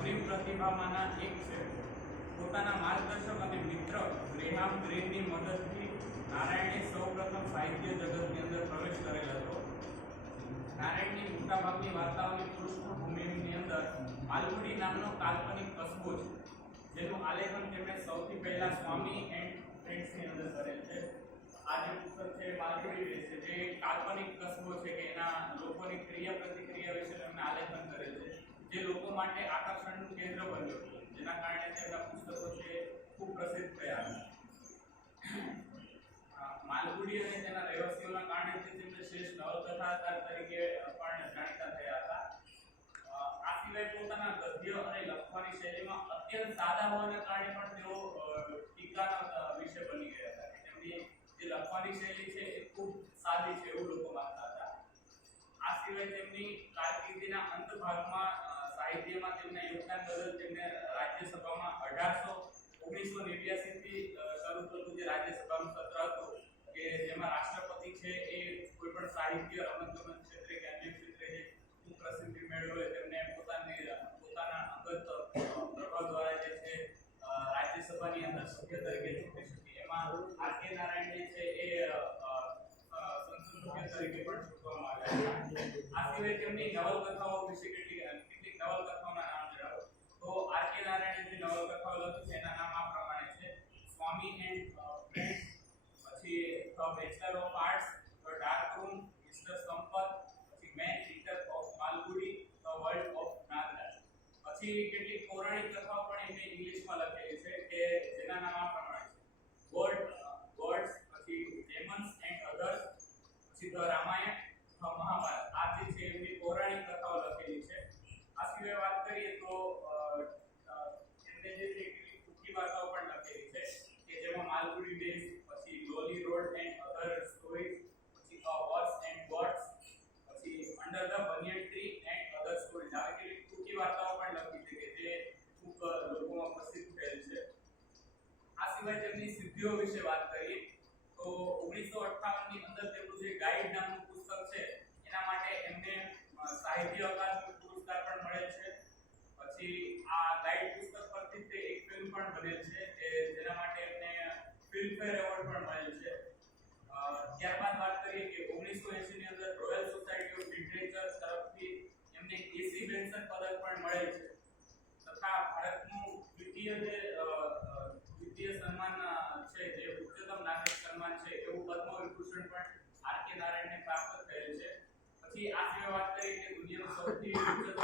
અગ્રીમ પ્રતિભામાંના એક છે. પોતાના માર્ગદર્શક અને મિત્ર ગ્રેહામ ગ્રેનની મદદથી નારાયણે સૌપ્રથમ સાહિત્ય જગતની અંદર પ્રવેશ કરેલ હતો. નારાયણની મોટાભાગની વાર્તાઓની પૃષ્ઠભૂમિની અંદર માલગુડી નામનો કાલ્પનિક કસ્બો છે, જેનું આલેખન તેમણે સૌથી પહેલા સ્વામી એન્ડ ફ્રેન્ડ્સની અંદર કરેલ છે. આ જે પુસ્તક છે માલગુડી વિશે, જે કાલ્પનિક કસ્બો છે કે એના લોકોની ક્રિયા પ્રતિક્રિયા વિશે તેમણે આલેખન કરેલ છે, જે લોકો માટે આકર્ષણનું કેન્દ્ર બન્યું હતું, જેના કારણે તેમના પુસ્તકો છે ખૂબ પ્રસિદ્ધ થયા. માલગુડી અને તેના રહેવાસીઓના કારણે તેમને શ્રેષ્ઠ નવલકથાકાર તરીકે પણ જાણીતા થયા હતા. આ સિવાય પોતાના ગદ્ય અને લખવાની શૈલીમાં અત્યંત સાદા હોવાના કારણે પણ તેઓ ટીકાના વિષય બની ગયા હતા. તેમની જે લખવાની શૈલી છે એ ખૂબ સાદી છે એવું લોકો માનતા હતા. આ સિવાય તેમની કારકિર્દીના અંત ભાગમાં સાહિત્યમાં તેમના યોગદાન બદલ તેમને રાજ્યસભામાં 1989 થી શરૂ થતું જે રાજ્યસભાનું સત્ર હતું કે જેમાં રાષ્ટ્રપતિ છે એ કોઈ પણ સાહિત્ય, રમતગમત ક્ષેત્રે કે અન્ય ક્ષેત્રે જે ખૂબ પ્રસિદ્ધિ મેળવે તેમને પોતાના અંગત પ્રભાવ દ્વારા જે છે રાજ્યસભાની અંદર સભ્ય તરીકે ચૂંટી શકે. એમાં આર.કે. નારાયણ છે એ સંસદ સભ્ય તરીકે પણ ચૂંટવામાં આવ્યા. આ સિવાય તેમની નવલકથાઓ વિશે કેટલીક નવલકથાઓના નામ જણાવો તો આર.કે. નારાયણે જે નવલકથાઓ લખી છે એના નામ આ પ્રમાણે છે: સ્વામી એન્ડ ફ્રેન્ડ્સ, પછી the bachelor of arts, the dark room, mister Sampath, પછી man eater of Malgudi, the world of Narayan. પછી કેટલીક પૌરાણિક કથાઓ પણ એમને ઇંગ્લિશમાં લખેલી છે કે જેના નામ આ પ્રમાણે છે: ગોડ્સ, પછી ડેમન્સ એન્ડ અધર્સ, પછી ધ રામાયણ, ધ મહાભારત. આ જે છે એમની પૌરાણિક કથાઓ લખેલી છે. આ સિવાય વાત કરીએ તો એમને જે છે કેટલીક ટૂંકી વાર્તાઓ પણ લખેલી છે કે જેમાં માલગુડી ડેઝ, પછી લોલી રોડ એન્ડ અધર સ્ટોરીઝ, પછી હોર્સ એન્ડ ગોડ્સ, પછી under the banyan tree and other stories. આવી કેટલીક ટૂંકી વાર્તાઓ પણ લખી છે કે જે ખૂબ લોકોમાં પ્રસિદ્ધ થયેલ છે. આ સિવાય તેમની સિદ્ધિઓ વિશે વાત કરીએ તો 1958 ની અંદર તેમનું જે ગાઈડ નામનું પુસ્તક છે એના માટે એમને સાહિત્ય અકાદમી પુરસ્કાર પણ મળેલ છે. પછી આ ગાઈડ પુસ્તક પરથી તે એક ફિલ્મ પણ બનેલ છે કે જેના માટે એમને ફિલ્મફેર એવોર્ડ પણ મળેલ છે. ત્યારબાદ વાત કરીએ કે 1980 ની અંદર રોયલ સોસાયટી ઓફ લિટરેચર તરફથી એમને એસી બેન્સન પદક પણ મળેલ છે. તથા ભારતનું દ્વિતીય સન્માન છે, જે ઉચ્ચતમ નાગરિક સન્માન છે એવું પદ્મ વિભૂષણ પણ આર.કે. નારાયણને પ્રાપ્ત થયેલ છે. પછી આ સિવાય વાત કરીએ કે દુનિયાનું સૌથી ઉચ્ચતમ